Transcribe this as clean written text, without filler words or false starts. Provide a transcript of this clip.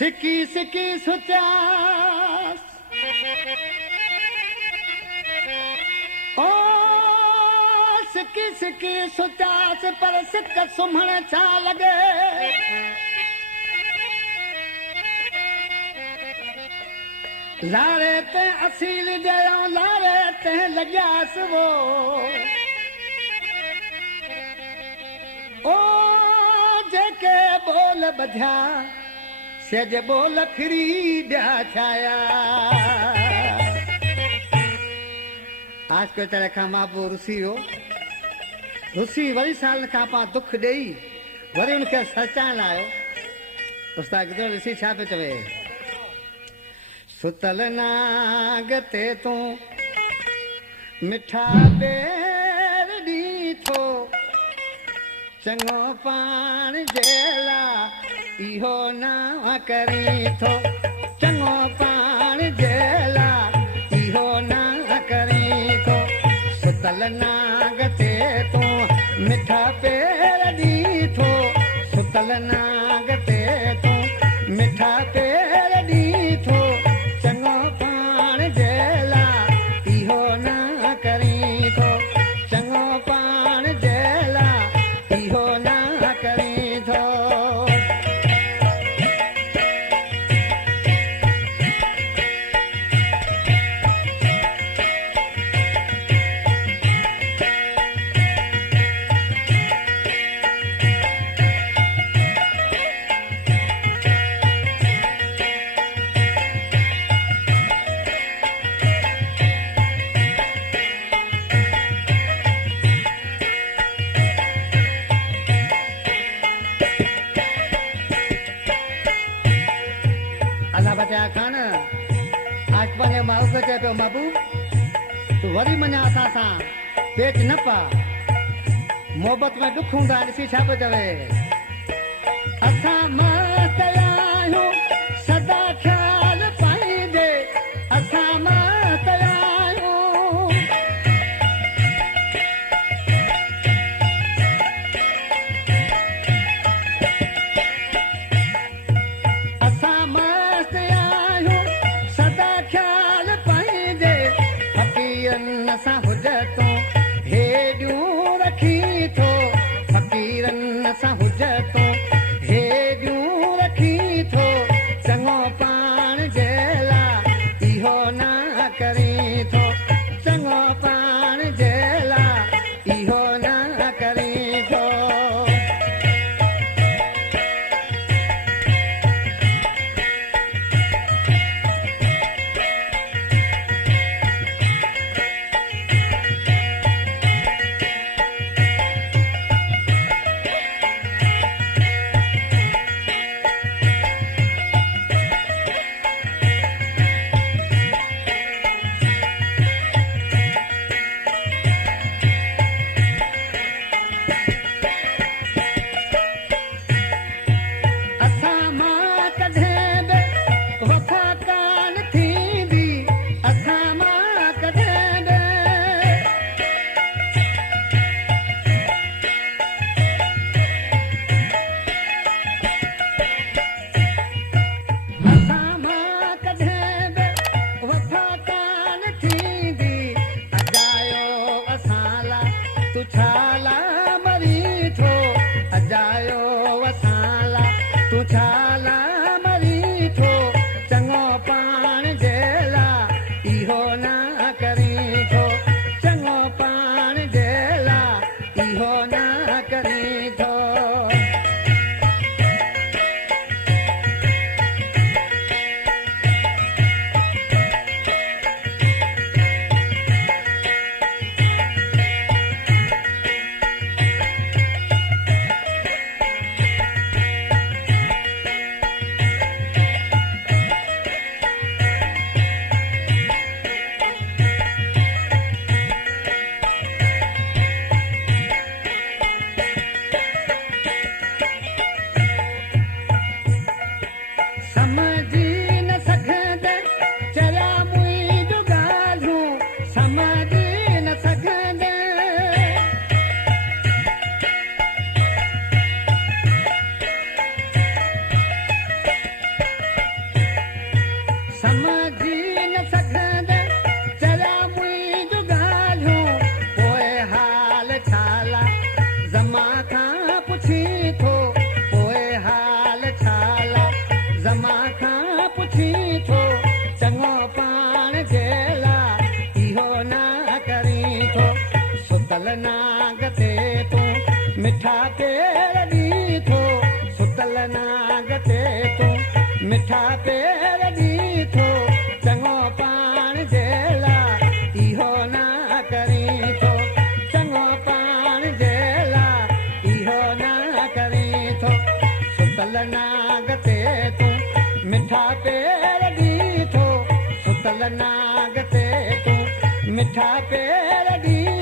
सिकी सिकी सुत्यास ओ सिकी सिकी सुत्यास पर सिक सुम्हण छा लॻे लारे ते असील जयो लारे ते लॻियास वो ओ जेके बोल ॿधिया सेज बोल खरी ॿिया छाया आज को तरह खां माबू रुसी हो रुसी वरी साल खां पा दुख ॾेई वरी उनखे सचाइण लाइ उस्ताद गिदो ॾिसी छा पियो चवे सुतल नाग ते तूं मिठा पेर ॾीठो चङो पाण जेला इहो ना करी थो चङो पाण जेला इहो ना करी थो सुतल नाग ते तूं मिठा पेर ॾीठो सुतल नाग ते तूं मिठा पेर ॾीठो चङो पाण जेला इहो ना करी थो चङो पाण जेला इहो ना करी थो खान आज पंहिंजे माउ खे चए पियो माबू तूं वरी मञा असां सां पेच न पा मोहबत में दुख हूंदा ॾिसी छा पियो चवे असां मस्त आहियूं सदा ख़्याल पाईंदे असां मस्त आहियूं असां मस्त सां हुजतूं हेॾियूं रखी थो फ़क़ीरनि सां हुजतूं हेॾियूं रखी थो चङो पाण जेला इहो ना करी थो चङो पाण जेला इहो ना करी थो मिठा पेर दी थो चङो पाण जे लाइ इहो ना करी थो चङो पाण जे लाइ इहो ना करी थो सुतल नाग ते तूं मिठा पेर दी थो सुतल नाग ते तूं मिठा पेर दी